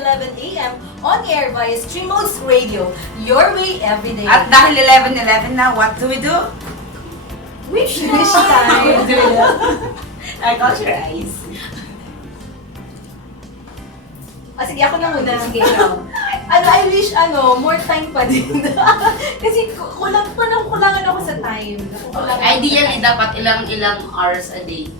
11 a.m. on air via Streammodes Radio, your way every day. At dahil 11:11 na, what do we do? Wish time. I got your eyes. Sige, ako na muna. Sige, ikaw. I wish, more time pa din. Kasi kulangan ako sa time. Ideally, dapat ilang hours a day.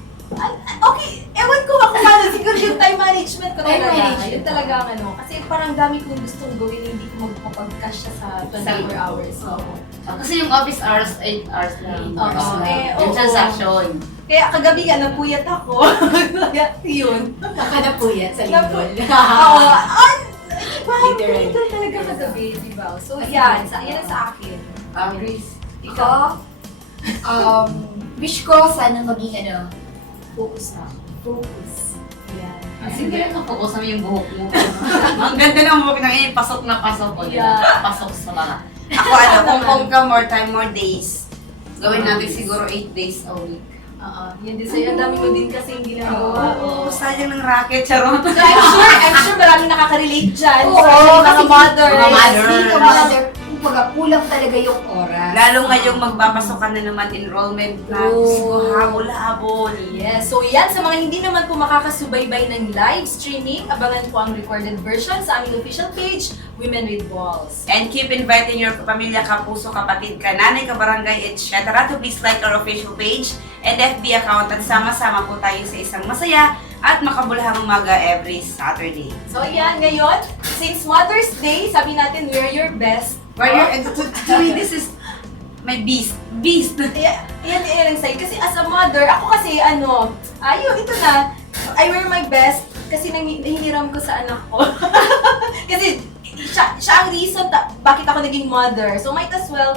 Okay, ewan ko ako paano. Siguro yung time management ko Time talaga. management. Yun talaga ang Kasi parang dami kong gustong gawin, hindi ko magpapag-cash sa 24 hours. So, Kasi yung office hours, 8 hours lang. Oo, Yung oo. transaction. Kaya kagabi nga, napuyat ako. Kaya yun. Baka napuyat sa lingkod. Oo. Literally. Ito talaga kagabi, di ba? So, yan ang sa akin. Grace. Ikaw? Wish ko sana maging focus na. Focus. Yan. Sige, focus naman yung buhok mo. Ang ganda ng buhok na yun, pasok na pasok ko. Yeah. Pasok sa mga. Ako kung ka more time, more days. Gawin natin siguro 8 days a week. Yan din sa'yo. Ang dami mo din kasing ginagawa. Oo, sayang ng racket, charot. So, I'm sure maraming nakaka-relate dyan. Oo, Especially mga kasi mother. mga mother. Hindi ka mother. Kumbaga, kulang talaga yung oras. Lalo ngayong magpapasok ka na naman enrollment na. Oo. Habol-habol. Yes. So yan, sa mga hindi naman po makakasubaybay ng live streaming, abangan po ang recorded version sa aming official page, Women with Balls. And keep inviting your kapamilya, kapuso, kapatid, kananay, kabarangay, etc. to please like our official page and FB account at sama-sama po tayo sa isang masaya at makabulahang umaga every Saturday. So yan, ngayon, since Mother's Day, sabi natin, we're your best. To me, this is my beast. Beast! Yan ang side. Kasi as a mother, ako kasi ito na, I wear my best kasi hiniram ko sa anak ko. Kasi siya ang reason bakit ako naging mother. So might as well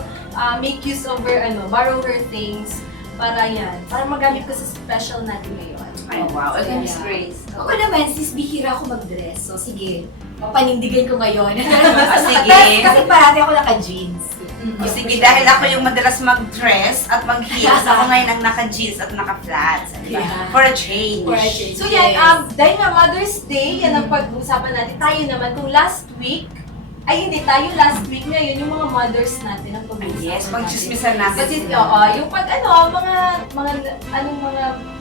make use of her, borrow her things para magamit ko sa special natin ngayon. Ay, wow. Okay, Miss Yeah. Grace. Ako naman, sis, bihira ako mag-dress. So, sige, panindigan ko ngayon. Sige. Kasi parati ako naka-jeans. O sige, dahil ako yung madalas mag-dress at mag-heels, ako ngayon ang naka-jeans at naka-flats. Diba? Yeah. For a change. For a change. So yan, Yes. dahil nga Mother's Day, yan ang pag-uusapan natin. Tayo naman, kung last week, last week ngayon, yung mga mothers natin ang pag-uusapan Yes, natin. pag-chismisan natin Kasi, sila. yung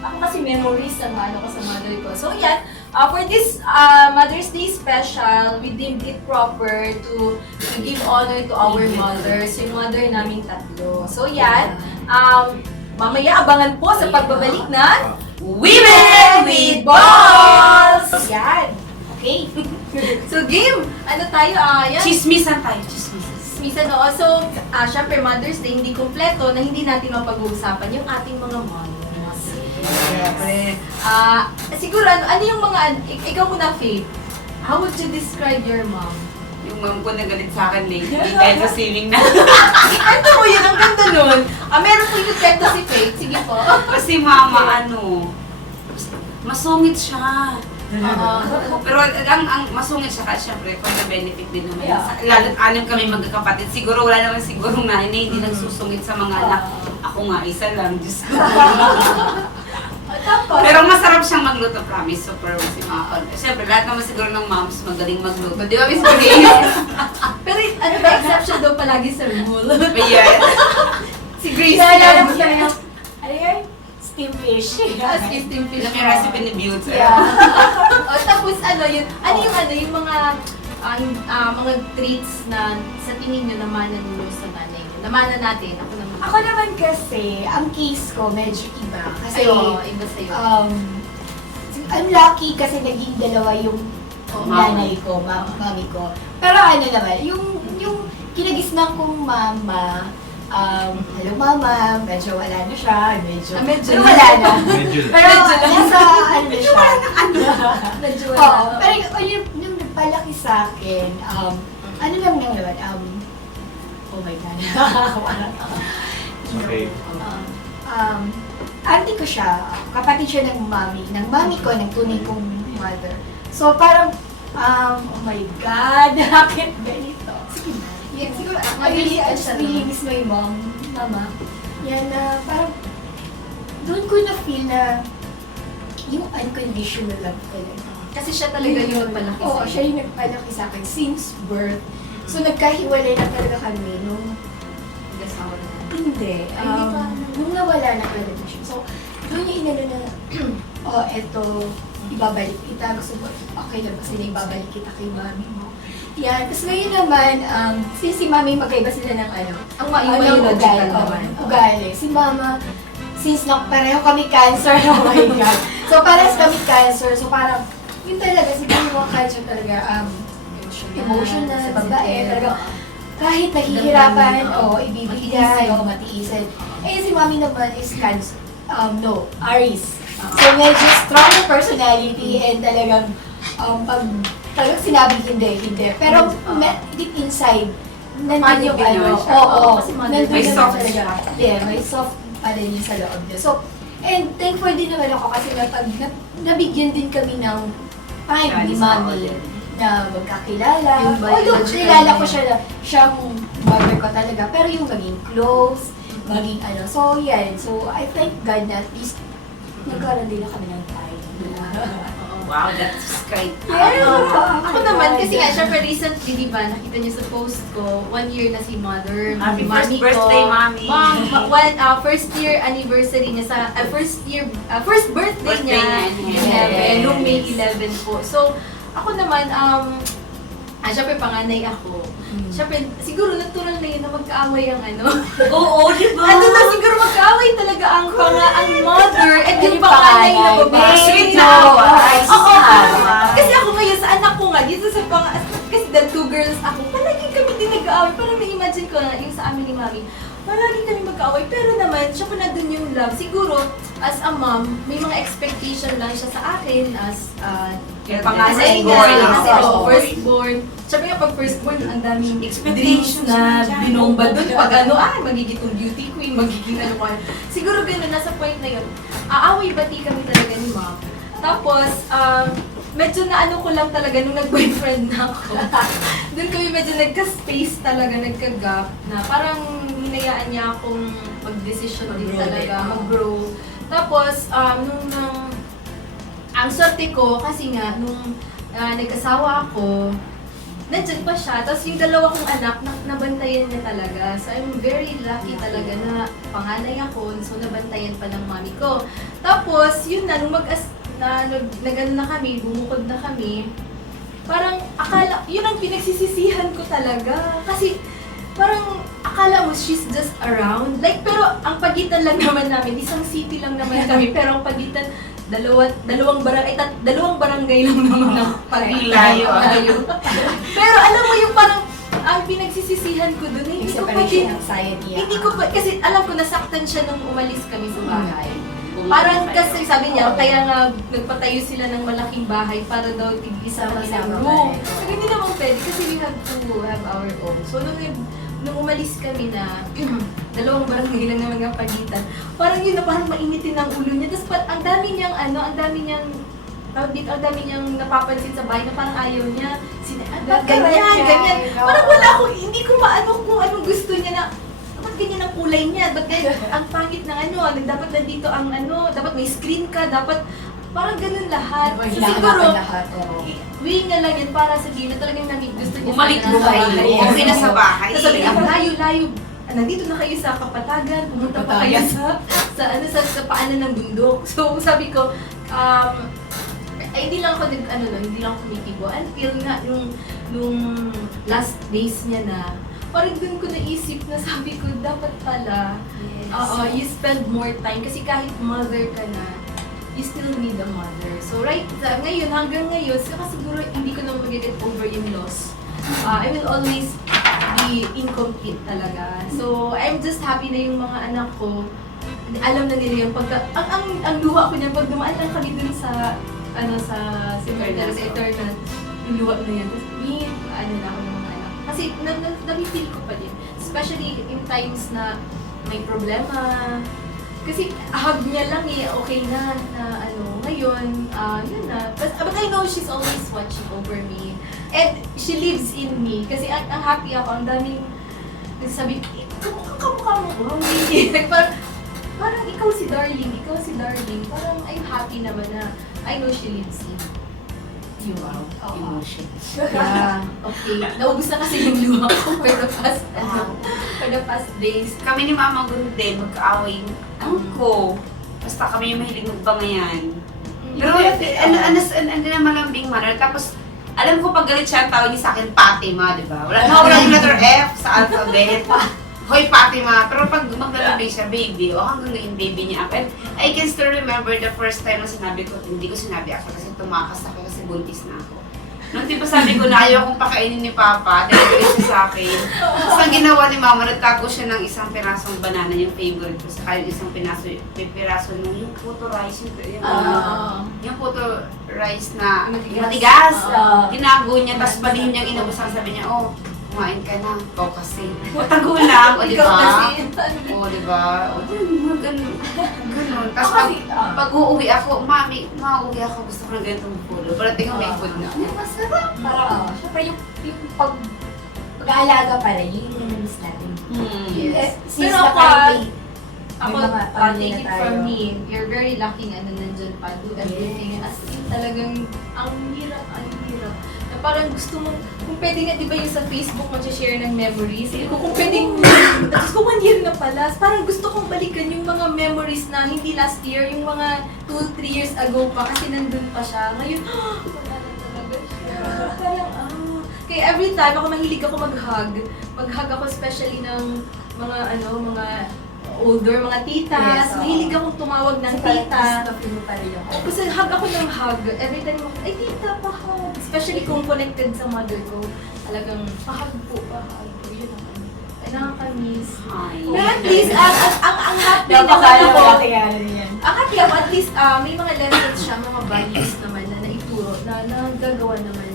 ako kasi memories ang ko sa mother ko. So yan, for this Mother's Day special, we deemed it proper to give honor to our mothers, yung mother naming tatlo. So yan, mamaya abangan po sa pagbabalik na Women with Balls! Yan. Okay. So game, tayo? Yan. Chismisan tayo, chismisan. Minsan So, syempre Mother's Day, hindi kompleto na hindi natin mapag-uusapan yung ating mga mothers. Syempre. Siguro, ano yung mga, ikaw muna, Faith. How would you describe your mom? Yung mom ko nagalit sa akin lately dahil sa saving na. Ito mo yun, ang ganda nun. Meron po yung kwento si Faith. Sige po. Kasi mama, masungit siya. Pero ang masungit siya kasi syempre for the benefit din naman. Yeah. Lalo't anim kami magkakapatid. Siguro wala naman sigurong nanay na hindi nagsusungit sa mga anak. Ako nga, isa lang. Diyos ko. Tapos, Pero masarap siyang magluto, promise. Super si mama. Siyempre, lahat naman siguro ng moms magaling magluto. Di ba, Miss Grace? pero exception daw palagi sa rule. Ayan. Si Grace. Naalala mo siya yung, ano yun? Steam fish. Steam fish. Alam yung recipe ni Beauty. Yeah. Tapos yung mga mga treats na sa tingin nyo namanan nyo sa nanay nyo. Namanan natin. Ako naman. Ako naman kasi, ang case ko medyo iba. Kasi, Iba sa'yo. I'm lucky kasi naging dalawa yung nanay ko, mami ko. Pero ano naman, yung kinagisnan kong mama, hello mama, medyo wala na siya, medyo wala na. Pero nasa ano na siya. Medyo Oo, wala. pero yung nagpalaki sa akin, ano lang naman, oh my God. Okay. Auntie ko siya, kapatid siya ng mami ko, ng tunay kong mother. So parang, oh my God, bakit ganito? Sige na. Yan, siguro, I really miss my mama. Yan parang, doon ko na-feel na yung unconditional love talaga. Kasi siya talaga yung nagpalaki Oo, sa'yo. siya yung nagpalaki sa akin since birth. So nagkahiwalay na talaga kami nung Nag-asawa na. hindi. Ay, hindi pa. Nung nawala na talaga siya. So, doon yung inano na, oh, eto, ibabalik kita. Gusto mo, okay lang kasi na ibabalik kita kay mami mo. Yan. Tapos ngayon naman, si mami magkaiba sila ng ano. Ang biological ugali. naman. Ugali. Si mama, since pareho kami cancer, oh my God. So, parehas kami cancer. So, parang, yun talaga, siguro yung cancer talaga, emotional, sa babae, talaga, kahit nahihirapan, ibibigay, matiisin. Eh, si mami naman is cancer, Aries. So, medyo strong na personality and talagang, pag talagang sinabi hindi. Pero, deep inside, nandun yung Positive naman siya. oo, Kasi mother, nandun may naman soft talaga. siya. Yeah, may soft pa din yun sa loob niya. So, and thankful din naman ako kasi nabigyan din kami ng time ni mami na magkakilala. Yung Although, biological kilala ko niya. siya na siyang mother ko talaga. Pero yung maging close, maging ano. So, yan. So, I thank God na at least nagkaroon din na kami ng time. Wow, that's great. Yes! Ako naman, kasi nga, syempre recently, di ba, nakita niyo sa post ko, 1 year na si mother, Happy mami first birthday, Mami. First year anniversary niya sa, first birthday niya, Birthday niya, 11, nung May yes. 11 po. So, ako naman, syempre panganay ako. Syempre, siguro natural na yun na magkaaway ang ano. Oo, di ba? Ano na siguro magkaaway talaga ang ang mother at yung Yung panganay na panganay. babae. Sweet na na Oo, away. kasi ako ngayon sa anak ko nga, dito sa kasi the 2 girls ako, palagi kami din nag-aaway. Parang na-imagine ko na yung sa amin ni mami, palagi kami mag-aaway. Pero naman, siya pa na dun yung love. Siguro, as a mom, may mga expectation lang siya sa akin as Yung panganay firstborn, niya, kasi firstborn. Siyempre nga pag firstborn, ang daming dreams Expectations na na dyan. binomba dun. Pag ano, magiging beauty queen, magiging ano pa. Siguro ganun, nasa point na yun. Aaway-bati kami talaga ni mom. Tapos, medyo na ano ko lang talaga nung nag-boyfriend na ako. Doon kami medyo nagka-space talaga, nagka-gap na parang hinayaan niya akong mag-decision din Mag-grow talaga, din. mag-grow. Tapos, ang swerte ko kasi nga, nung nag-asawa ako, nandyan pa siya. Tapos yung dalawa kong anak, nabantayan niya talaga. So I'm very lucky talaga na panganay ako. So nabantayan pa ng mami ko. Tapos, yun na, nung nag-ano na kami, bumukod na kami, parang akala, yun ang pinagsisisihan ko talaga. Kasi parang akala mo she's just around. Like, pero ang pagitan lang naman namin, isang city lang naman kami. Pero ang pagitan, dalawang barangay lang naman ang Layo. Layo. Pero alam mo yung parang, ang pinagsisisihan ko doon, hindi ko pa din, Separation anxiety. hindi ko pa, kasi alam ko nasaktan siya nung umalis kami sa bahay. Parang kasi sabi niya, kaya nga nagpatayo sila ng malaking bahay para daw tig-isa kami ng Sama-sama room. ba? So, hindi naman pwede kasi we have to have our own. So nung umalis kami na, dalawang barangay lang naman ang pagitan, parang yun na parang mainitin ang ulo niya. Tapos ang dami niyang ang dami niyang napapansin sa bahay na parang ayaw niya. Ganyan. Parang wala akong, hindi ko maano kung anong gusto niya na, ba't ganyan ang kulay niya? Ba't ganyan ang pangit ng ano? Dapat nandito ang ano, dapat may screen ka, dapat parang ganun lahat. So siguro, way nga lang yan para sabihin na talagang gusto niya Bumalik sana buhay. sa bahay. Okay na sa bahay. Tapos sabi niya, layo-layo, nandito na kayo sa Kapatagan, pumunta pa kayo sa paanan ng bundok. So sabi ko, hindi lang ako hindi lang ako kumitibo until nga nung last days niya na parang dun ko naisip na sabi ko dapat pala you spend more time kasi kahit mother ka na you still need a mother. So ngayon, hanggang ngayon, saka siguro hindi ko na mag-get over yung loss. I will always be incomplete talaga. So I'm just happy na yung mga anak ko, alam na nila yung ang luha ko niyan, pag dumaan lang kami dun sa sa cemetery, sa Eternal, yung luha na yan. Tapos na ako ng mga anak. Kasi nami-feel ko pa din. Especially in times na may problema. Kasi hug niya lang okay na ngayon, yun na. But I know she's always watching over me. And she lives in me. Kasi ang happy ako, ang daming nagsabi, kamukha mo. Wow, hindi. Parang ikaw si darling. Parang I'm happy naman na I know she lives in me. Wow. Emotion. Yeah. Okay. Naubos na kasi yung luha ko for the past, days. Kami ni Mama Guru din, magkaaway ko. Basta kami yung mahilig magbangayan. Pero ano na malambing manner. Tapos, alam ko pag galit siya, tawag niya sa akin Fatima, di ba? Wala yung letter F sa alphabet. Hoy, Fatima. Pero pag maglalambing siya, baby, o hanggang ngayon baby niya ako. And I can still remember the first time na sinabi ko, hindi ko sinabi ako kasi tumakas ako kasi buntis na ako. Nung di ba sabi ko na ayaw kong pakainin ni Papa, dahil siya sa akin. Tapos ang ginawa ni Mama, nagtago siya ng isang pirasong banana, yung favorite ko, saka yung isang piraso nung yung puto rice, yung puto rice na matigas. Tinago niya, tapos balhin niyang inabusan, sabi niya, oh, kumain ka na. Ikaw kasi. Tago lang, o di Ikaw ba? kasi. O di ba? O ganun. Tapos pag uuwi ako, mami, mauwi ako, gusto ko ng ganitong food. Parating may food na. Masarap. Parang, syempre yung pag-aalaga pa rin, yun yung miss natin. Yes. Since Pero na parang Ako, may mga take it tayo. from me, you're very lucky nga na nandyan pa, do everything. As in, talagang, ang hirap. Na parang gusto mo, kung pwede nga, di ba yung sa Facebook, mag-share ng memories, kung pwedeng, tapos kung 1 year na pala, parang gusto kong balikan yung mga memories na hindi last year, yung mga 2-3 years ago pa, kasi nandun pa siya. Ngayon, wala na talaga siya. Parang, kaya every time, ako mahilig ako mag-hug. Mag-hug ako especially ng mga older, mga titas. Yes, oo. Mahilig akong tumawag ng tita. Na-feel mo pa rin yung Kasi hug ako ng hug. Every time ako, ay tita, pa-hug. Especially kung connected sa mother ko. Talagang, pa-hug po, pa-hug. Yun ang ano. Ay, nakaka-miss. Ay. Pero at least, ang happy naman napakala ako. ko tingnan niyan. Ang happy ako, at least, may mga lessons siya, mga values naman na naituro, na nagagawa naman.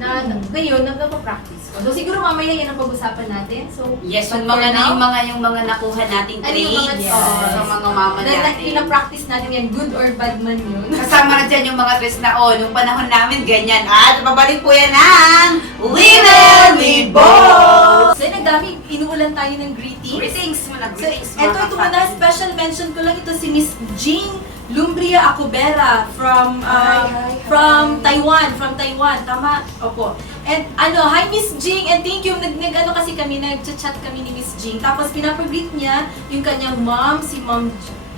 Na ngayon, nagpa-practice ko. So siguro mamaya yan ang pag-usapan natin. So, Yes, but yung for mga now, yung mga nakuha nating ano yung mga trades yes. sa mga mama na natin. pinapractice natin yan, good or bad man yun. Kasama na dyan yung mga trades na, nung panahon namin, ganyan. At babalik po yan ng Women with Balls! So, nagdami, inuulan tayo ng greetings. Greetings muna, So, greetings ito muna, special mention ko lang ito si Miss Jean Lumbria Acubera from Taiwan. Tama? Opo. And hi Miss Jing, and thank you. Kasi kami, nag-chat kami ni Miss Jing. Tapos pinapag-greet niya yung kanyang mom, si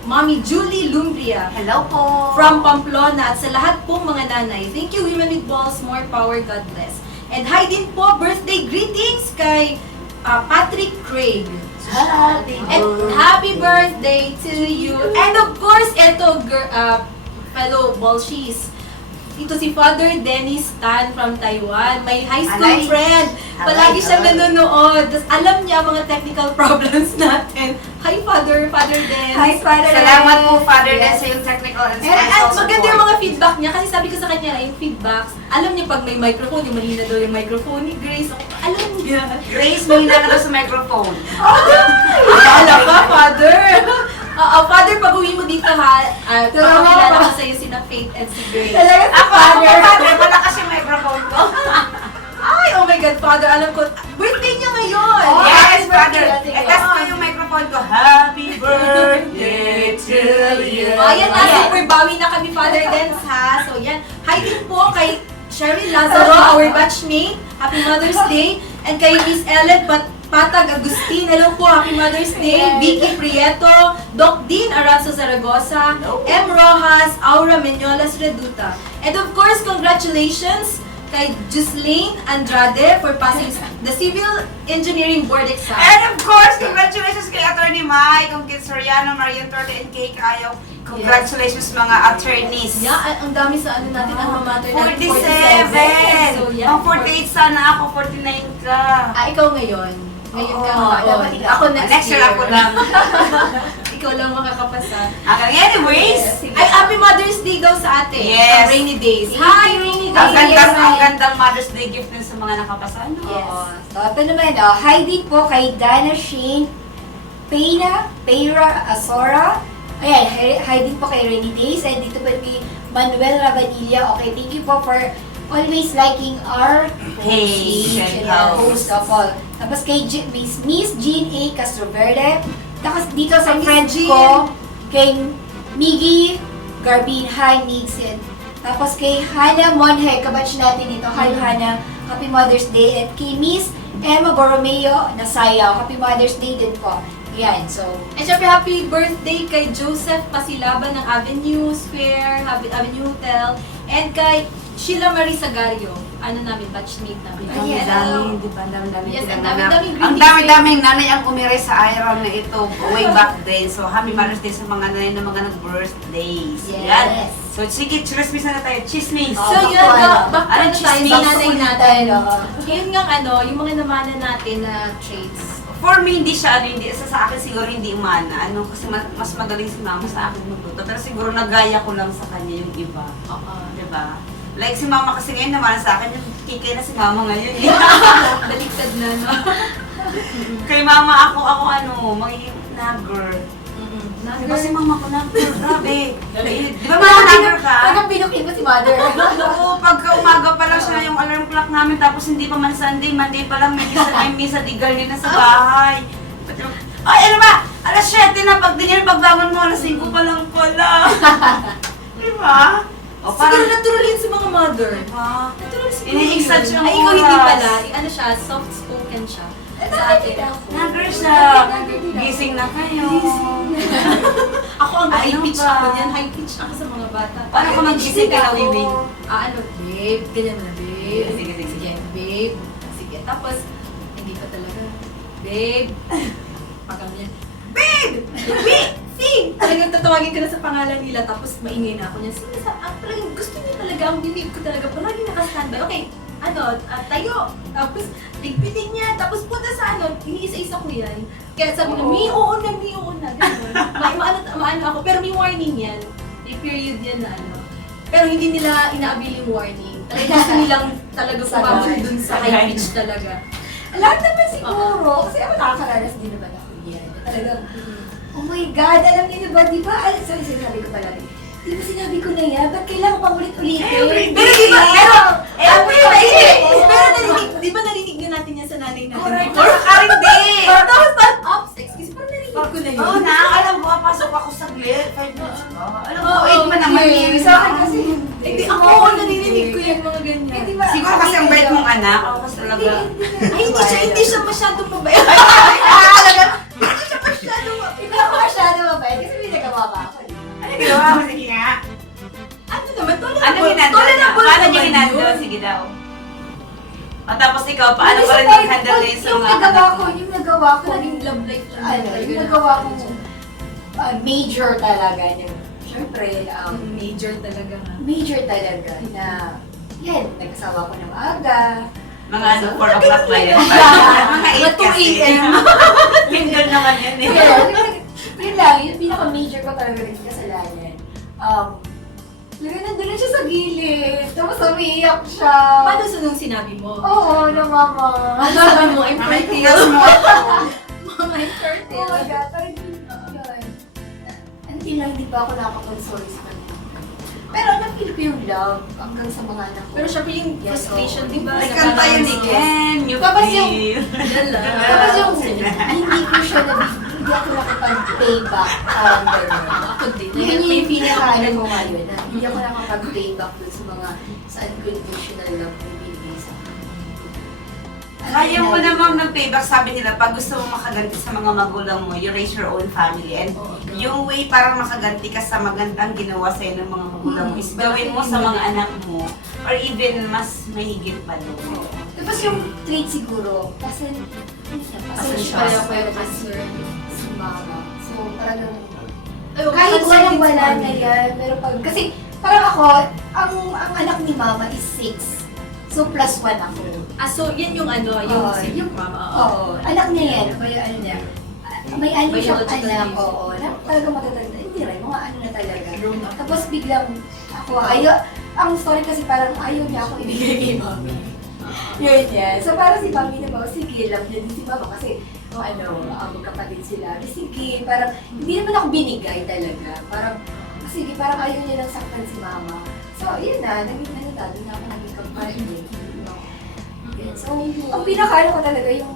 Mommy Julie Lumbria. Hello po! From Pamplona at sa lahat pong mga nanay. Thank you, Women with Balls. More power, God bless. And hi din po, birthday greetings kay Patrick Craig. And happy birthday to you. And of course, ito, fellow Bolshies. Ito si Father Dennis Tan from Taiwan. My high school Alay. friend. Palagi siyang nanonood. Tapos alam niya mga technical problems natin. Hi, Father Den. Hi, Father. Salamat po, Father, Yes. sa yung technical and And spiritual maganda yung support. mga feedback niya kasi sabi ko sa kanya, yung feedbacks, alam niya pag may microphone, yung mahina daw yung microphone ni Grace. Alam niya. Grace, may na sa microphone. Akala ka, Father. Father, pag uwi mo dito ha, papakilala ko sa'yo sina Faith and si Grace. Talaga si Ako, Father. Father, malakas yung microphone ko. Ay, oh my God, Father, alam ko, birthday niya ngayon. Oh, Yes, happy Father. birthday, Eh, tas ko yung microphone ko. Happy birthday to you. Ayan na, super bawi na kami, Father Dens, ha? So, yan. Hi din po kay Cheryl Lazaro, our batchmate. Happy Mother's Day. And kay Miss Ellen Patag Agustin. Hello po, Happy Mother's Day. Vicky Prieto, Doc Dean Aranzo Zaragoza, M. Rojas, Aura Menyolas Reduta. And of course, congratulations kay Jocelyn Andrade for passing the Civil Engineering Board exam. And of course, congratulations kay Attorney Mike, kung kay Soriano, Marian Torte, and kay Kayo. Congratulations mga attorneys. Yeah, ang dami sa ano natin, ang mamater natin. 47! So, yeah. Ang 48 sana ako, 49 ka. Ikaw ngayon. Ngayon ka Oo, ngayon. dapat Ako next year ako lang. Ikaw lang makakapasa. Okay, anyways. Ay, Happy Mother's Day daw sa ate. Yes. Sa Rainy Days. Hi, Rainy Ang Days. gandang Mother's Day gift din sa mga nakapasa. No? Yes. So, ito naman, hi din po kay Dana Shane Peira Azora. Ayan, hi din po kay Rainy Days. And dito pa kay Manuel Rabanilla. Okay, thank you po for always liking our Page and post of all. Tapos kay Miss Jean A. Castroverde. Tapos dito sa Miss friends Jean. ko, kay Miggy Garbin. Hi, Migs. Tapos kay Hannah Monhe, kabatch natin ito. Hi Hannah, Happy Mother's Day. At kay Miss Emma Borromeo Nasayaw, Happy Mother's Day din po. Yan, so... And syempre, happy birthday kay Joseph Pasilaban ng Avenue Square, Avenue Hotel, and kay Sheila Marie Sagario, ano namin, batchmate namin. Ang Yes. dami, di ba? Ang dami-dami Yes, silang ang dami-daming anak. greetings. Ang dami-daming nanay ang umire sa Iron na ito way back then. So, happy Mother's Day sa mga nanay na mga nag-birthdays. Yes. Yan. So, sige, chismis na tayo. Chismis. Oh, So yun, back Ano, to tayo chismis? sa nanay natin. Oo. Yun nga yung mga namana natin na traits. For me, hindi siya, hindi, sa akin siguro hindi umana. Kasi mas magaling si mama sa akin magluto. Pero siguro nagaya ko lang sa kanya yung iba. Oo. Diba? Like si mama kasi ngayon naman sa akin, kikay na si mama ngayon. Baliktad na, no? Kay mama ako magiging nagger. Diba si mama ko nagger? Grabe. Di ba mama nagger ka? Parang pinukin mo si Mother. Oo, pagka umaga pa lang siya yung alarm clock namin, tapos hindi pa man Sunday, Monday pa lang, may misa di girl na sa bahay. Ay, ano ba? Alas 7 na, pag di yan, pagbangon mo, alas 5 pa lang pala. Di ba? O Siguro natural yun sa mga mother. Diba? Natural siguro Ini-exage yun. yung Ay, ikaw hindi oras. pala. Ano siya, soft-spoken siya. Sa atin. Nagger siya. Gising na kayo. Ako ang high Ano pitch ba? ako niyan. High pitch ako sa mga bata. Paano ka magising ka na, Wiwing? Babe, ganyan mo na, babe. Sige, sige, sige. Babe. Sige, tapos, hindi pa talaga. Babe. Pagka niya, babe! Babe! Sing! Talagang tatawagin ko na sa pangalan nila, tapos maingay na ako niya. Sige, talagang gusto niya talaga, ang bibig ko talaga, palagi naka-standby. Okay, tayo. Tapos, ligpitin niya. Tapos punta sa iniisa-isa ko yan. Kaya sabi ko, may oo na. Ganun. Maano ako. Pero may warning yan. May period yan na Pero hindi nila inaabil yung warning. Talagang gusto nilang talaga sumabot dun sa high pitch talaga. Lahat naman siguro, kasi ako nakakaranas din naman ako yan. Talagang, oh my God, alam niyo ba, di ba? Sorry, sinabi ko pala. Di ba sinabi ko na yan? Ba't kailangan pang ulit-ulitin? Every Pero di ba, day! di ba narinig na natin yan sa nanay natin? Correct. Or hindi! Tapos, excuse, parang narinig ko na yun. Oo na, alam ko, pasok ako sa glit. 5 minutes pa. Alam ko, Oo, 8 pa naman okay. eh. Sa akin kasi, Hindi ako, naririnig ko yung mga ganyan. Eh, di ba? Siguro kasi ang bait mong anak, ako kasi talaga. Ay, hindi siya masyadong mabait. Hindi ako masyado mabait kasi may nagawa pa ako. Ano ginawa mo? Sige nga. Ano naman, Ano ginandol niya? Paano niya ginandol? Sige daw. O tapos ikaw, paano pa rin i-handle niya sa Yung mga nagawa anak ko, mo? yung nagawa ko, Naging love life lang. yung nagawa ko, major talaga. Siyempre, Major talaga nga. major talaga na, yan, nagkasawa ko ng aga. Mga 4 o'clock na yan. Mga 8 kasi. 2 a.m. Lindol naman yan eh. Yun lang, yung pinaka-major ko talaga rin kasalanan. Talaga nandun na siya sa gilid, tapos umiiyak siya. Paano sa nung sinabi mo? Oo, na mama. Ano sabi mo? I'm Mamay fertile. tigas mo. Mama, I'm Oh fertile. my God, parang yun. Hindi lang, hindi pa ako nakapag-sorry sa kanya. Pero na-feel ko yung love hanggang sa mga anak ko. Pero syempre yung Yes, frustration, oo. di ba? May kanta yun ni Ken. You Tapos yung- feel. Tapos yung, hindi ko siya hindi ako nakapag-payback. Gano'n. Ako din. Yun yung pinaka-ano ko ngayon, na hindi ako nakapag-payback dun sa mga sa unconditional love na binigay sa akin. Kaya mo namang ng-payback, sabi nila, pag gusto mo makaganti sa mga magulang mo, you raise your own family. And yung way para makaganti ka sa magandang ginawa sa'yo ng mga magulang mo is gawin mo sa mga anak mo or even mas mahigit pa doon. Tapos yung trait siguro, pasensya Kaya ko yung concern. si mama. So parang Ay, kahit concern walang-wala din sa na amin. yan, pero pag, kasi parang ako, ang anak ni mama is 6. So plus 1 ako. So yan yung yung Oo, si yung- mama. Oo, anak niya yan. Kaya ano niya, may ano siyang Biological anak, age. oo. Na talaga matatanda. Hindi rin, mga ano na talaga. Grown up. Tapos biglang ako, ang story kasi parang ayaw niya ako ibigay kay mami. Yun yan. So parang si mami na ba, sige, love niya din si mama kasi magkapatid sila. Sige, parang hindi naman ako binigay talaga. Parang, sige, parang ayaw niya lang saktan si mama. So, yun na, naging doon na ako naging kapatid. Yan. So, ang pinakaano ko talaga yung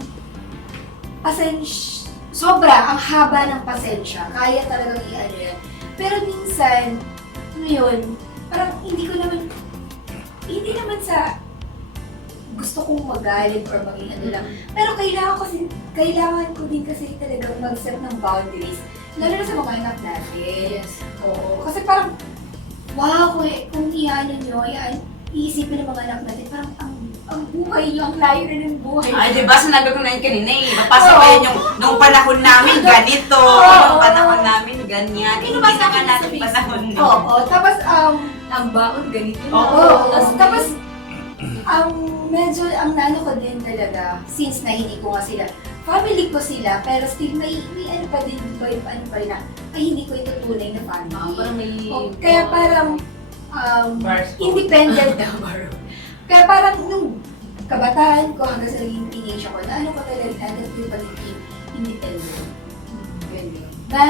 sobra, ang haba ng pasensya. Kaya talagang i-ano yan. Pero minsan, ano yun, parang hindi naman sa gusto kong magalit or maging ano lang. Pero kailangan ko din kasi talagang mag-set ng boundaries. Lalo na sa mga anak natin. Yes. Oo. Kasi parang, wow, kung iano nyo, iisipin ng mga anak natin, parang ang buhay nyo, ang layo na ng buhay. Ay, di ba? Sinabi ko na yun kanina eh. Mapasok Oo. pa yun yung nung panahon namin ganito. Oo. Nung panahon namin ganyan. Hindi Pinabasa na nga ko na sa natin Facebook. panahon na. Oo. Tapos, Ang baon, ganito na. Oo. Tapos, medyo, ang nano ko din talaga, since na hindi ko nga sila, family ko sila, pero still may ano pa din, ano pa rin na, ay hindi ko ito tunay na family. Parang may... Kaya parang, Bars po. independent na Kaya parang nung kabataan ko hanggang sa naging teenage ako, na ano ko talaga, ano ko yung pagiging independent. Ganyan. Na,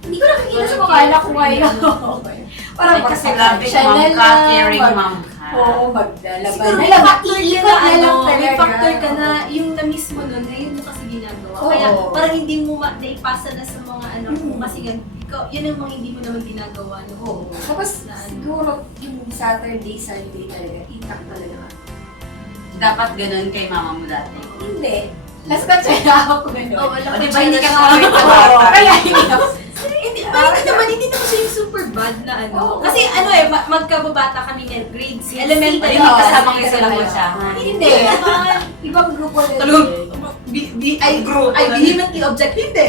hindi ko nakikita sa mga anak ko ngayon. Parang Ay, kasi loving mom ka, caring mom ka. Oo, maglalaban Siguro na may lang. factor ka Iikot na, na lang may talaga. factor ka na, yung na-miss mo nun, ngayon mo kasi ginagawa. Oo. Kaya parang hindi mo naipasa na sa mga anak mo, kasi nga, ikaw, yun ang mga hindi mo naman ginagawa. No? Oo. Tapos Na ano. siguro yung Saturday, Sunday talaga, itak talaga. Dapat ganun kay mama mo dati. Hindi. Last batch na ako ngayon. Oo, wala O, di pa ba hindi ka siya. nga ulit Oo, bata? kaya hindi ako. Hindi naman siya yung super bad na ano. Oo. Kasi ano magkababata kami niyan, grade 6. Elementary, Oo, kasama kayo kasi sa kayo. lamosyahan. Hindi. Ibang grupo na Talagang, yun. I vehemently object, hindi.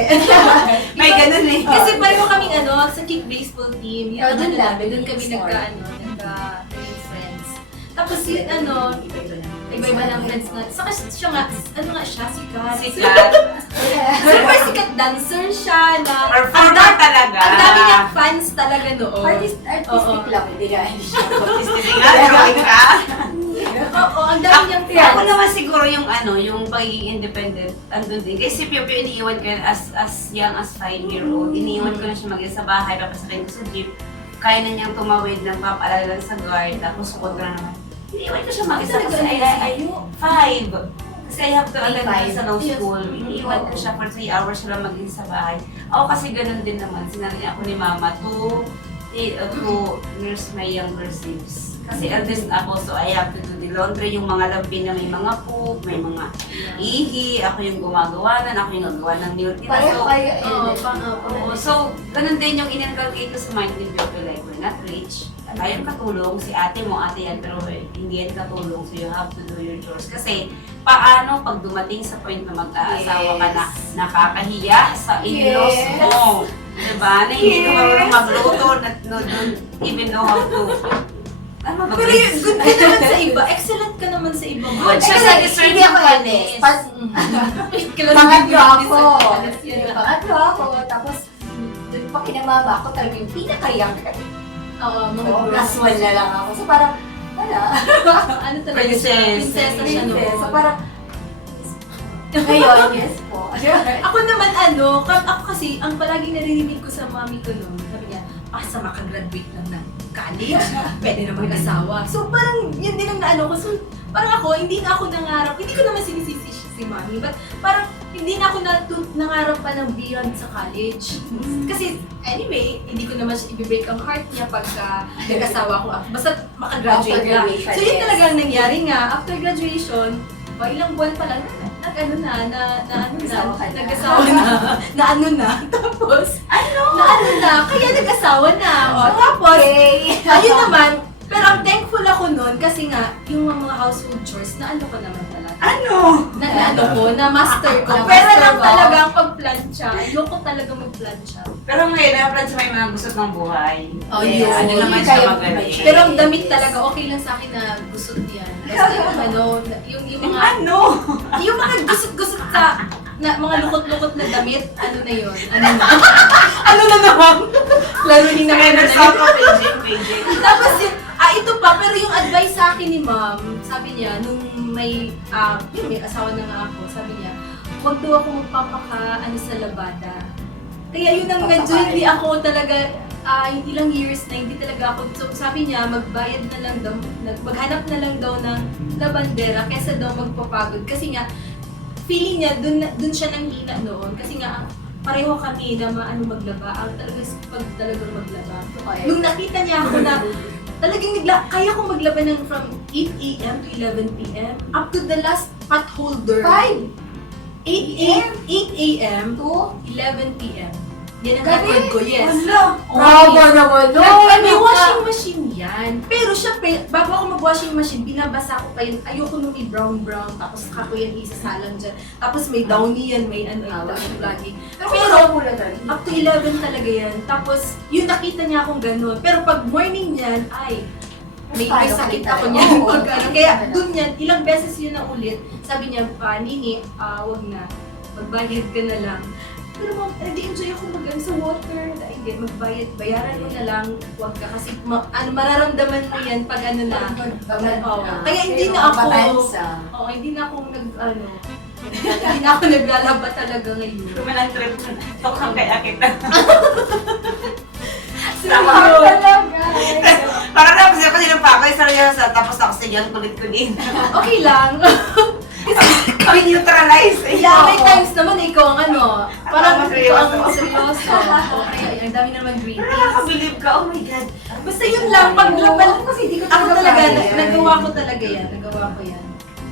May ganun eh. Kasi pareho kaming sa kick baseball team. Oh, dun lang. Doon kami Sport. naging friends. Tapos yun iba-iba ng friends na. Saka siya nga, sikat. Sikat. Super sikat dancer siya na. Performer talaga. Ang dami niyang fans talaga noon. Artistic Oo. lang, hindi siya. Artistic nga, drawing ka. Oo, ang dami niyang fans. Ako naman siguro yung yung pagiging independent, andun din. Kasi si Pio Pio, iniiwan ko yun as young as 5-year-old. Iniiwan ko na siya mag-isa sa bahay, papasakin ko sa jeep. Kaya na niyang tumawid ng papaalala lang sa guard, tapos sukod ko na naman. Iniiwan ko siya mag-isa kasi I 5. Kasi I have to attend Five. sa law school. Iniiwan ko siya for 3 hours siya lang mag-isa sa bahay. Ako kasi ganun din naman. Sinari ako ni mama to nurse my younger siblings. Kasi eldest ako, so I have to do the laundry. Yung mga labi na may mga poop, may mga ihi. Ako yung gumagawa na, ako yung gagawa ng meal nila. Pareho So, kayo. oo, so, ganun din yung inculcate ko sa mind ni Bill, like, we're not rich. Ayaw katulong, si ate mo, ate yan, pero hindi yan katulong, so you have to do your chores. Kasi, paano pag dumating sa point na mag-aasawa ka na nakakahiya sa in-laws Yes. mo? Diba? Na hindi ka marunong magluto, don't even know how to. Ano ba? Pero yun, good ka naman sa iba. Excellent ka naman sa iba. Good siya sa discern Hindi ako ng honest. Pangatlo ako. Pangatlo ako. Tapos, doon pa kinamama ako talaga yung pinaka-young. Oo, mga Oo, girls. casual na lang ako. So parang, wala. Ano talaga Princess. siya? Prinsesa siya Princess. noon. So parang, ngayon, yes po. Ako naman ako kasi, ang palaging naririnig ko sa mami ko noon, sabi niya, sa makagraduate lang ng college, pwede na mag-asawa. So parang yun din ang naano ko. So parang ako, hindi na ako nangarap, hindi ko naman sinisisi si mami, but parang hindi na ako nangarap pa ng beyond sa college. Kasi anyway, hindi ko naman siya i-break ang heart niya pagka nag-asawa ko. Basta makagraduate After lang. graduation, So yun yes. talaga ang nangyari nga. After graduation, ilang buwan pa lang, nag-asawa na. Tapos, kaya nag-asawa na. O, tapos, ayun naman, pero ang thankful ako nun kasi nga, yung mga household chores, na ano ko naman talaga. Na master ko. Pero lang talaga ang pag-plancha. Ayoko talaga mag-plancha. Pero ngayon, na-apply sa may mga gusto ng buhay. Oh, yes. Ano naman Kaya siya magaling. Pero ang damit talaga, okay lang sa akin na gusot yan. Basta yung mga... Yung mga gusot-gusot sa mga lukot-lukot na damit, ano na yun? Ano na naman? Laro ni naman na Paging. Tapos yun, ito pa, pero yung advice sa akin ni ma'am, sabi niya, nung may asawa na nga ako, sabi niya, huwag daw ako magpapaka, sa labada. Kaya yun ang medyo hindi ako talaga, ilang years na hindi talaga ako, so sabi niya, magbayad na lang daw, maghanap na lang daw ng labandera kesa daw magpapagod. Kasi nga, feeling niya, dun siya nanghina noon. Kasi nga, pareho kami na maglaba. Ang talaga pag talagang maglaba. Nung nakita niya ako na Talagang kaya ko maglaban ng from 8 a.m. to 11 p.m. up to the last pot holder. 5 8 a.m. to 11 p.m. Yan ang Gabi? record ko, yes. Wala. Grabe naman May washing machine yan. Pero syempre, bago ako mag-washing machine, binabasa ko pa yun. Ayoko nung may brown-brown, tapos saka ko yan isasalang dyan. Tapos may downy yan, may ano, lagi. Pero, up to 11 talaga yan. Tapos, yun nakita niya akong ganun. Pero pag morning niyan, ay, may sakit ako niyan. Oo. Kaya dun yan, ilang beses yun na ulit. Sabi niya, Nini, wag na. Magbayad ka na lang. Pero ma'am, nag-enjoy ako sa water. Hindi, bayaran mo na lang. Wag ka kasi mararamdaman mo yan pag ano na. Kaya hindi na ako, hindi na ako hindi na ako naglalaba talaga ngayon. Kumalang trip ko na. Tokang kaya kita. Sarap talaga. Parang tapos ako silang pa ako, seryoso. Tapos ako sa yan, kulit-kulit. Okay lang. Kami neutralize. Yeah, may times naman ikaw ang parang Ang ikaw ang seryoso. seryoso. Kaya ang dami naman greetings. Nakakabilib ka, oh my God. Basta yun lang, paglaban kasi hindi ko ako talaga, kaya. nagawa ko talaga yan. Nagawa ko yan.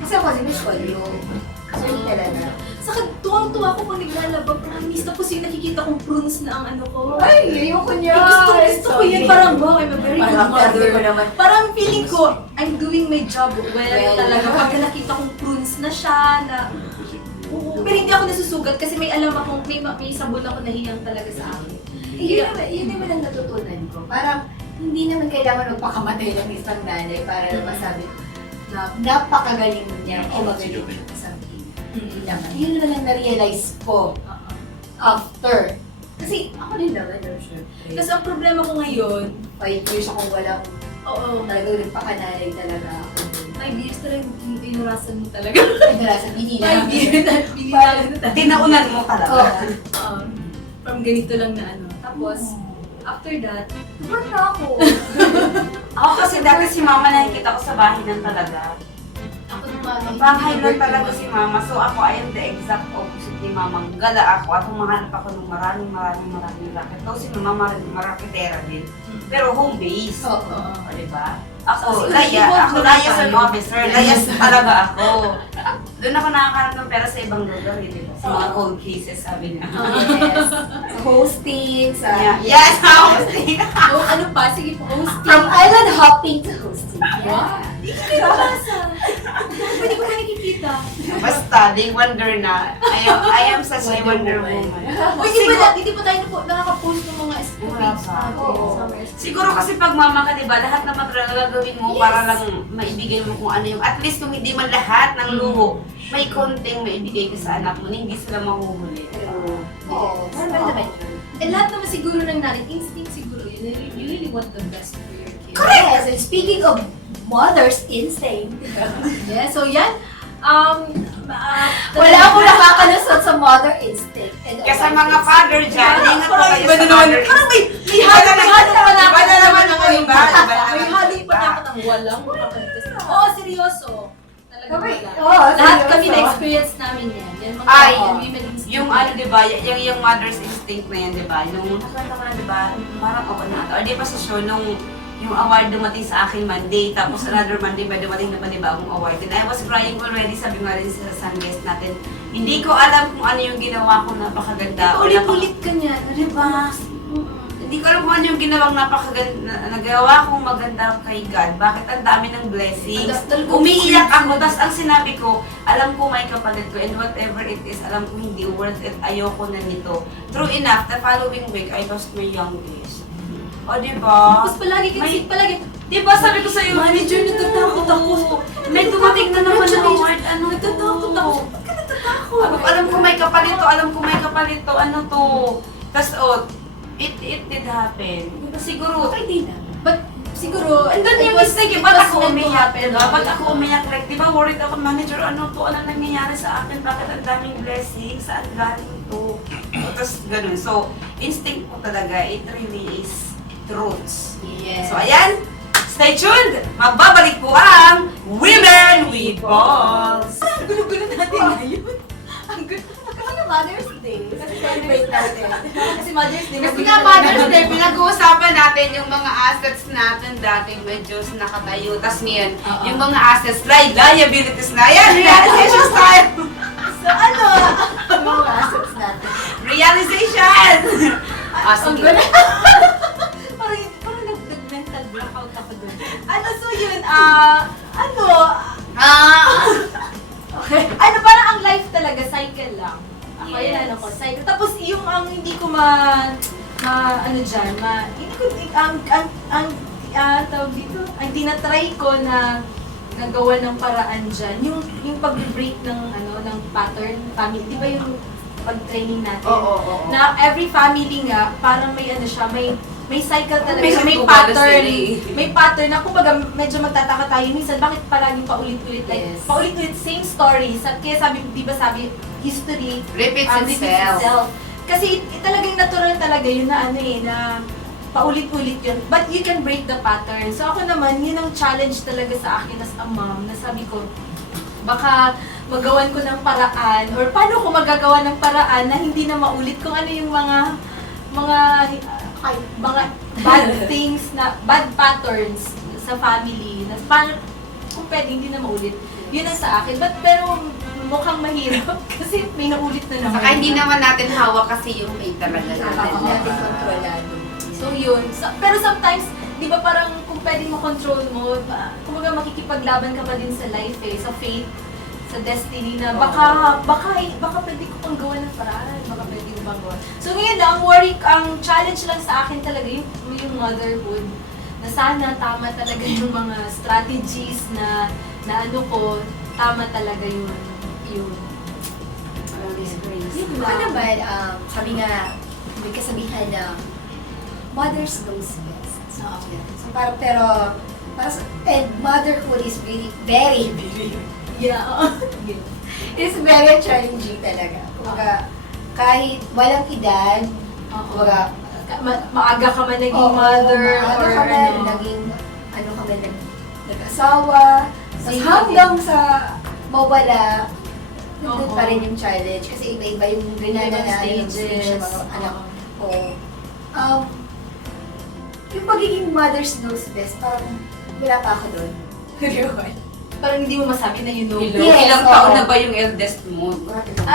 Kasi ako kasi miss ko yung actually talaga. Saka tuwang-tuwa ako pag naglalaba, promise. Tapos yung nakikita kong prunes na ang ano ko. Ay, ayoko niya. Gusto ko yan. Parang, wow, I'm a very good Parang mother. ko naman. Parang feeling ko, I'm doing my job well talaga. Pag nakita kong prunes na siya, na... Oo, pero hindi ako nasusugat kasi may alam akong, may sabon ako na hiyang talaga sa akin. Yun naman ang natutunan ko. Parang hindi naman kailangan magpakamatay ng isang nanay para masabi na napakagaling niya o magaling yung isang ina. Yun na lang na-realize ko after. Kasi ako din naman yun, syempre. Kasi ang problema ko ngayon, 5 years akong walang talagang nagpakanalay talaga ako. 5 years talaga inurasan mo talaga. Nasa binila. 5 years na binilagan mo talaga. Tinaunan mo talaga. From ganito lang na Tapos, after that, Naman na ako. Ako kasi dati si mama nakikita ko sa bahay lang talaga. ako naman, Bahay lang talaga si mama. So ako, I am the exact opposite ni mama. Gala ako at humahanap ako ng maraming racket. Tapos si mama maraketera din. Pero home base. Oo. O, diba? Ako, Kasi laya. iwan Ako mo laya na sa tayo. officer. Layas talaga ako. Doon ako nakakaroon ng pera sa ibang lugar, eh, diba? Sa mga cold cases, sabi niya. Yes. Sa hosting, sa... Yeah. Yes, hosting! ano pa? Sige po, hosting. From island hopping to hosting. Wow. Hindi ko nabasa. Pwede ko na nakikita. Basta, they wonder na. I am such a wonder woman. Hindi pa tayo nakaka-post ng mga escapades Wala pa. natin. Oo. Summer. Siguro kasi pag mama ka, diba, lahat ng material na gagawin mo para lang maibigay mo kung ano yung, at least kung hindi man lahat ng luho, may konting maibigay ka sa anak mo na hindi sila mahuhuli. Oo. Parang naman yun. And lahat naman siguro ng nanay, instinct siguro yun. You really want the best for your kids. Yes, and speaking of mother's instinct, Yeah, so yan. wala akong nakakalusot sa mother instinct. And Kaya sa mga father dyan, ingat po kayo sa father. Parang may Iba halo na pa na ako. Iba na naman ang iba. May halo pa na ako ng walang makakalitas. Oo, seryoso. Talaga Kami- wala. oo, Lahat seryoso. kami na-experience namin yan. Yan mga Ay, women instinct. Yung ano, diba, yung mother's instinct na yan, diba? Nung nakanta ko na, diba, parang ako na ata. Or di pa sa show, nung yung award dumating sa akin Monday, tapos another Monday ba dumating na pa, diba, akong award. And I was crying already, sabi nga rin sa guest natin. Hindi ko alam kung ano yung ginawa ko napakaganda. o Ulit-ulit ka niya. Diba? Hindi ko alam kung ano yung ginawang napakaganda, nagawa kong maganda kay God. Bakit ang dami ng blessings? Umiiyak ako, tapos ang sinabi ko, alam ko may kapalit ko, and whatever it is, alam ko hindi worth it, ayoko na nito. True enough, the following week, I lost my youngest. O, diba? Tapos palagi, Diba sabi ko sa'yo, manager, natatakot ako. May dumating na naman na award, ano to? Natatakot ako. Ba't ka natatakot? Alam ko may kapalit to, ano to? Tapos, it did happen. Siguro, Okay din na. But siguro, andun it yung was- mistake, it ba't was ako meant to umiyak, happen. diba? Ba't ako umiyak, like, diba, worried ako, manager, ano nangyayari sa akin? Bakit ang daming blessings? Saan galing to? Tapos, ganun. So, instinct ko talaga, it really is truths. Yes. So, ayan, stay tuned! Magbabalik po ang Women with Balls! Ang gulo-gulo natin ngayon. Ang gulo. Mother's Day. Kasi celebrate natin. Kasi Mother's Day. Kasi nga Mother's Day, pinag-uusapan natin yung mga assets natin dati medyo nakatayo. Tapos ngayon, Oo. yung mga assets, liabilities na. Yan, realizations tayo. So ano? Mga assets natin. Realization! Ang Sige. Parang nag-mental blackout ako dun. Ano, so yun, ano, ano, parang ang life talaga, cycle lang. Ako yun, Yes. ano ko, cycle. Tapos yung ang hindi ko ano dyan, hindi ko, tawag dito, ang tinatry ko na nagawa ng paraan dyan, yung pag-break ng, ng pattern, family, di ba yung pag-training natin? Oo. Na every family nga, parang may ano siya, may cycle talaga, May siya, may gumagana pattern. sila eh. May pattern na kumbaga medyo magtataka tayo minsan, bakit palaging paulit-ulit, like Yes. paulit-ulit same story. Kaya sabi, di ba sabi, history Repeats repeats itself. Kasi talagang natural talaga yun na na paulit-ulit yun. But you can break the pattern. So ako naman, yun ang challenge talaga sa akin as a mom, na sabi ko, baka magawan ko ng paraan or paano ko magagawa ng paraan na hindi na maulit kung ano yung mga bad things na bad patterns sa family na paano kung pwede hindi na maulit. Yun ang sa akin. Pero mukhang mahirap kasi may naulit na naman. Saka hindi naman natin hawak kasi yung fate talaga natin. Oo. Natin kontrolado. So yun. Pero sometimes, di ba parang kung pwedeng mo-control mo, kumbaga makikipaglaban ka pa din sa life sa fate, sa destiny na baka pwede ko pang gawa ng paraan, baka pwede ko pang gawa. So ngayon ang challenge lang sa akin talaga yung motherhood, na sana tama talaga yung mga strategies na ano ko, tama talaga yun. Yun Baka lang. naman, sabi nga, may kasabihan na mothers knows best. So and motherhood is very Yeah. it's very challenging talaga. Kumbaga, kahit walang edad, kumbaga, Maaga ka man naging oo, mother maaga or ka man, naging, nag-asawa, tapos Same hanggang sa mawala, nandun Oo. pa rin yung challenge. Kasi iba-iba yung Iba-ibang stage stages. ng mga anak ko. Yung pagiging mother's knows best, parang wala pa ako doon. Parang hindi mo masabi na you know. Yes, Ilang oo. taon na ba yung eldest mo?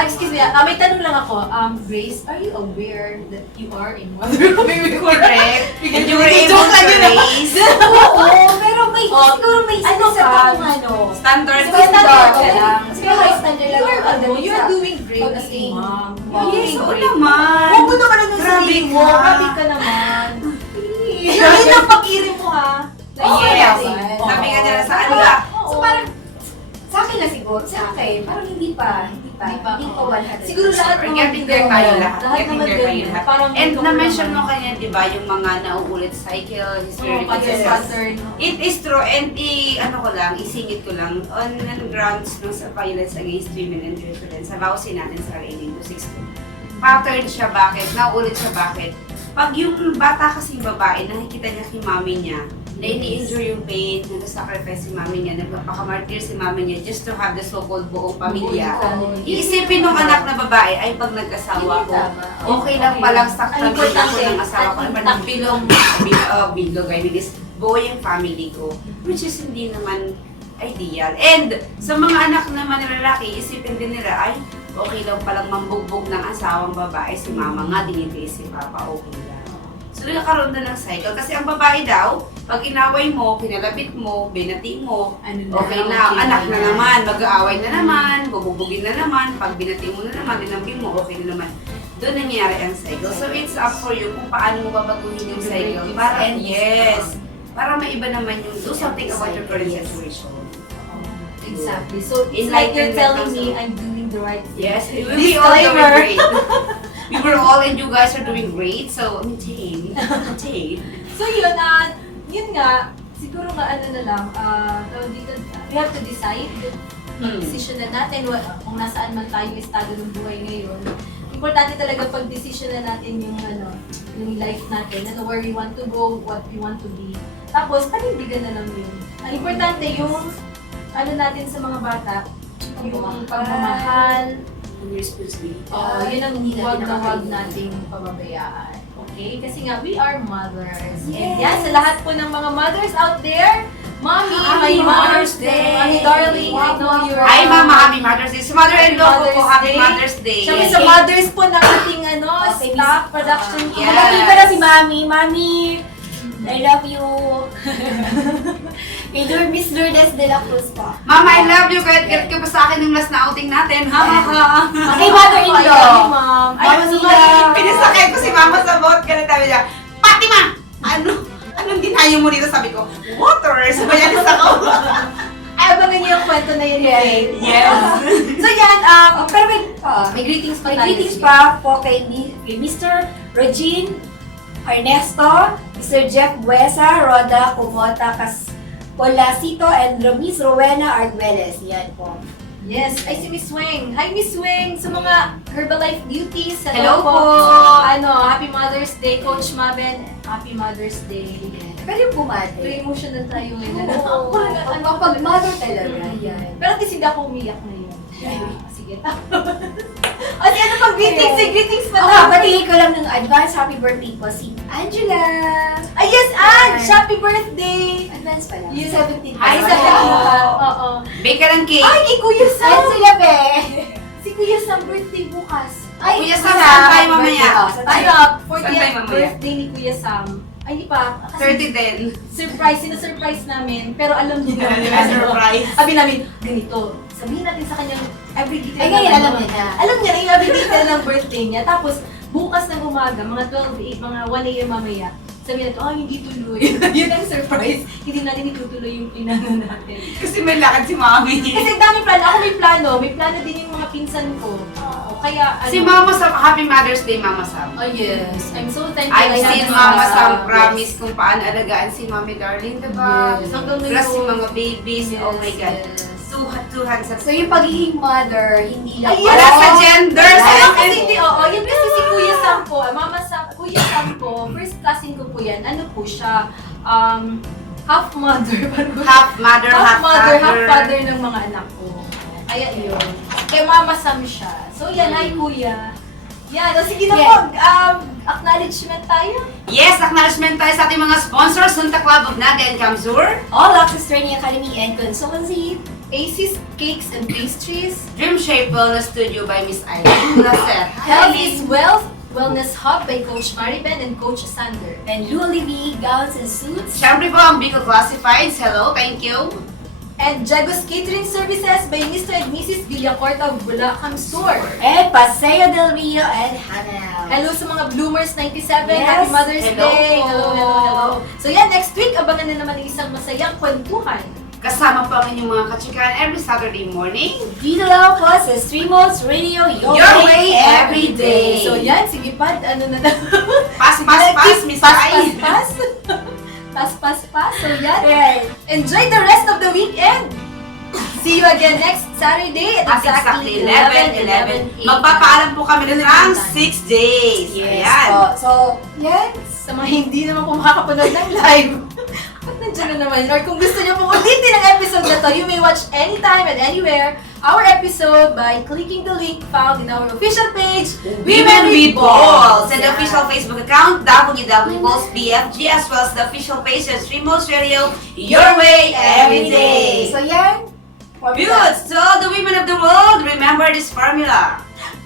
Excuse me, may tanong lang ako. Grace, are you aware that you are in motherhood? Correct. And you were able Joke lang to yun, raise Oo, pero may, Oh, siguro may ano sinaset ka? akong ano. standard. Siguro Standard ka okay. lang. Siguro high standard lang ako pagdating You're sa doing great as a pagiging mom. Yes, oo great. naman. Huwag mo naman ano Grabe sabihin mo. ka. Grabe ka naman. Yun ang pag-irim mo ha. Yes. naman. Sabi nga nila sa ano Oo. ba? So parang, sa akin lang siguro, sa akin, parang hindi pa Hindi pa, 100%. Siguro lahat Or naman getting there tayo lahat. Lahat Getting naman there tayo ganyan. lahat. Parang And ikaw na-mention mo naman. kanya, di ba, yung mga nauulit cycle, history Oo, repeats yes. itself. Pattern. It is true, and isingit ko lang, on grounds ng sa violence against women and children, sa bawsin natin sa RA 262. Pattern siya, bakit? Nauulit siya, bakit? Pag yung bata kasing babae, nakikita niya kay mami niya, na ini-enjoy yung pain, nag-sacrifice si mami niya, nagpapakamartir si mami niya just to have the so-called buong pamilya. Oo. Iisipin ng anak na babae ay pag nag-asawa ko, okay lang palang saktan Ang ko importante, ng asawa ko. at Parang bilog, I mean, is buo yung family ko. Which is hindi naman ideal. And sa mga anak naman na lalaki, isipin din nila, ay, okay lang palang mambugbog ng asawang babae. Si mama nga, dinitiis si papa, okay lang. So, nagkakaroon na ng cycle. Kasi ang babae daw, pag inaway mo, kinalabit mo, binati mo, okay na, anak na naman, mag-aaway na naman, bububugin na naman, pag binati mo na naman, dinambing mo, okay na naman. Doon nangyayari ang cycle. So, it's up for you kung paano mo babaguhin yung cycle. Para, yes, para maiba naman yung do something about your current situation. Exactly. So, it's like you're telling me I'm doing the right thing. Yes, we will be all doing Disclaimer. great. We were all and you guys are doing great, so maintain. So yun, yun nga, siguro nga ano na lang, tawag dito, we have to decide, decision na natin, kung nasaan man tayo estado ng buhay ngayon. Importante talaga pag-decision na natin yung yung life natin, where we want to go, what we want to be. Tapos, panindigan na lang yun. Ang importante yung, natin sa mga bata, yung pagmamahal, yung responsibility. Yun ang Hindi natin huwag na huwag nakakalimutan. nating pababayaan. Okay? Kasi nga, we are mothers. And Yes. yan, sa lahat po ng mga mothers out there, Mommy, Happy my Mother's Day! Mommy, darling, I know you're... Hi Mama, Happy Mother's Day. Si Mother-in-law ko po, Mother's Happy Day. Mother's Day. Siyempre sa mothers po ng ating Okay, staff production team. Yes. Happy pa na si Mami. Mami, I love you. Kay Miss Lourdes de la Cruz po. Mama, I love you. Kahit galit ka pa sa akin yung last na outing natin. Ha ha ha. Okay, mother-in-law. Mom. Mama so Mila. Pinisakay ko si Mama sa boat. Ganun sabi niya, Fatima! Anong dinayo mo dito? Sabi ko, water! Sabayanis ako. Ay, abangan niyo yung kwento na yun. Yes. Yes. So yan, Pero may greetings pa may tayo. greetings pa po kay Mr. Regine Ernesto, Mr. Jeff Buesa, Roda Kumota Polasito, and Miss Rowena Arguelles. Yan po. Yes, ay si Miss Weng. Hi Miss Weng! Sa mga Herbalife Beauties, Hello po. Happy Mother's Day, Coach Maben. Happy Mother's Day. Pwede bumati. Very emotional tayo ngayon. Oo. Pag mother talaga, yan. Pero at least hindi ako umiyak ngayon. Sige. At ano pag greetings? Say greetings pa Okay, tayo. batiin ko lang ng advance happy birthday po si Angela. Ay yes, Ange! Happy birthday! Advance pala. Yun. 17. Ay, Ay, sa wow. kanila. Oo. Bake ka ng cake. Ay, kay Kuya Ayan Sam! sila, be. Si Kuya Sam birthday bukas. Ay, Kuya Sam, saan tayo mamaya? Sa Ay, tayo. 40th Saan tayo mamaya? birthday ni Kuya Sam. Ay, hindi pa. 30 din. Surprise, sinasurprise namin. Pero alam niya Alam niya na. na surprise. Sabi namin, ganito. Sabihin natin sa kanyang every detail. Ay, ngayon ng- alam niya na. Alam niya na yung every detail ng birthday niya. Tapos, bukas ng umaga, mga 12, mga 1 a.m. mamaya, sabihin natin, hindi tuloy. Yun ang surprise. Hindi natin itutuloy yung pinano natin. Kasi may lakad si Mami. Kasi dami plano. Ako may plano. May plano din yung mga pinsan ko. Kaya, ano. Si Mama Sam, Happy Mother's Day, Mama Sam. Oh, yes. I'm so thankful. I've I have seen this, Mama Sam yes. promise kung paano alagaan si Mami Darling, diba? Yes. Hanggang Plus ngayon. yung mga babies, oh my God. Yes. Two hands up. So yung pagiging mother, hindi lang Ay, Wala sa gender. Ayun kasi hindi, oo. Yun kasi si Kuya Sam po, Mama Sam, Kuya Sam po, first cousin ko po yan. Ano po siya? Half mother. Half mother, half half father ng mga anak ko. Kaya yun. Kaya Mama Sam siya. So yan, hi Kuya. Yan, o sige na Yeah. po, acknowledgement tayo. Yes, acknowledgement tayo sa ating mga sponsors, Sunta Club of Naga and Kamzur, All Access Training Academy and Consultancy. Aces, Cakes, and Pastries. Dream Shape Wellness Studio by Miss Aileen Lacer. Health is Wealth, Wellness Hub by Coach Mariben and Coach Sander. And Lulivi Gowns and Suits. Siyempre po ang Bicol Classifieds. Hello, thank you. And Jagos Catering Services by Mr. and Mrs. Villacorta of Bulacan Sur. And Paseo del Rio and Hanel. Hello sa mga Bloomers 97. Yes. Happy Mother's Hello Day. po. Hello. So yan, next week, abangan na naman ng isang masayang kwentuhan. Kasama po ang inyong mga kachikan every Saturday morning. Dito lang po sa Streamos Radio, Your way every day. So yan, sige pa, ano na daw? Pass, Miss Ai. Pass. So yan, Right. enjoy the rest of the weekend. See you again next Saturday At at exactly exactly 11. 11. Magpapaalam po kami ng 6 days. Yes Ayan. po. So, yan. Sa mga hindi naman po makakapanood ng live, at nandiyan na naman. Or kung gusto nyo pong ulitin ang episode na to, you may watch anytime and anywhere our episode by clicking the link found in our official page, Women with Balls, and the Yeah. official Facebook account, www.ballsbfg, as well as the official page of Streamos Radio, Your Way Every Day. So, yan. Good! To all the women of the world, remember this formula.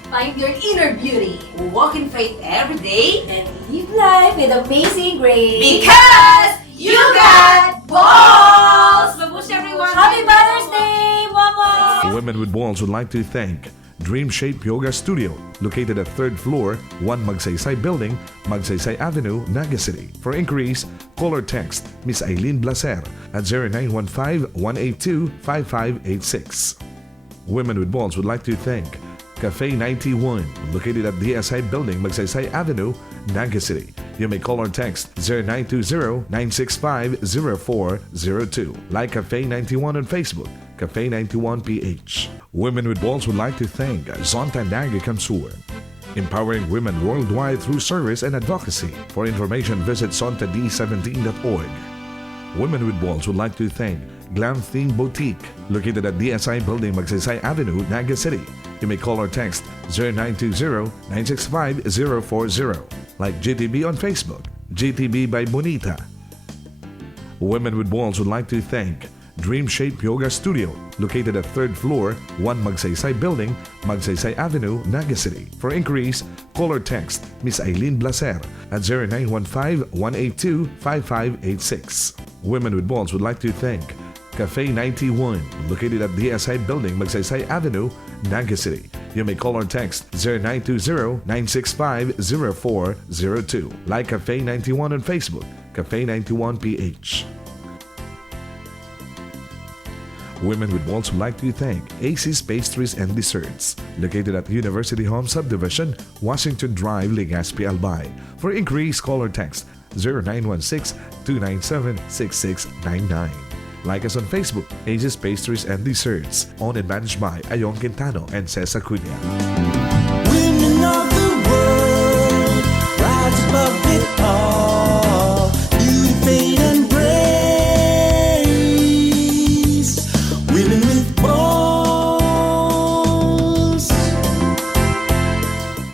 Find your inner beauty. Walk in faith every day, And live life with amazing grace. because you got balls! Mabush everyone! Happy Mother's Day, Mama! Women with Balls would like to thank Dream Shape Yoga Studio, located at 3rd floor, 1 Magsaysay Building, Magsaysay Avenue, Naga City. For inquiries, call or text Miss Aileen Blaser at 0915-182-5586. Women with Balls would like to thank Cafe 91, located at DSI Building, Magsaysay Avenue, Naga City. You may call or text 0920-965-0402. Like Cafe 91 on Facebook, Cafe 91PH. Women with Balls would like to thank Zonta Naga Kamsur, empowering women worldwide through service and advocacy. For information, visit zontad17.org. Women with Balls would like to thank Glam Theme Boutique, located at DSI Building, Magsaysay Avenue, Naga City. You may call or text 0920-965-040. Like GTB on Facebook, GTB by Bonita. Women with Balls would like to thank Dream Shape Yoga Studio, located at 3rd floor, 1 Magsaysay Building, Magsaysay Avenue, Naga City. For inquiries, call or text Miss Eileen Blaser at 0915-182-5586. Women with Balls would like to thank Cafe 91, located at DSI Building, Magsaysay Avenue, Naga City. You may call or text 0920-965-0402. Like Cafe 91 on Facebook, Cafe 91PH. Women with Balls would like to thank AC's Pastries and Desserts, located at University Home Subdivision, Washington Drive, Legazpi, Albay. For inquiries, call or text 0916-297-6699. Like us on Facebook, AC's Pastries and Desserts, owned and managed by Ayong Quintano and Cesar Cunha.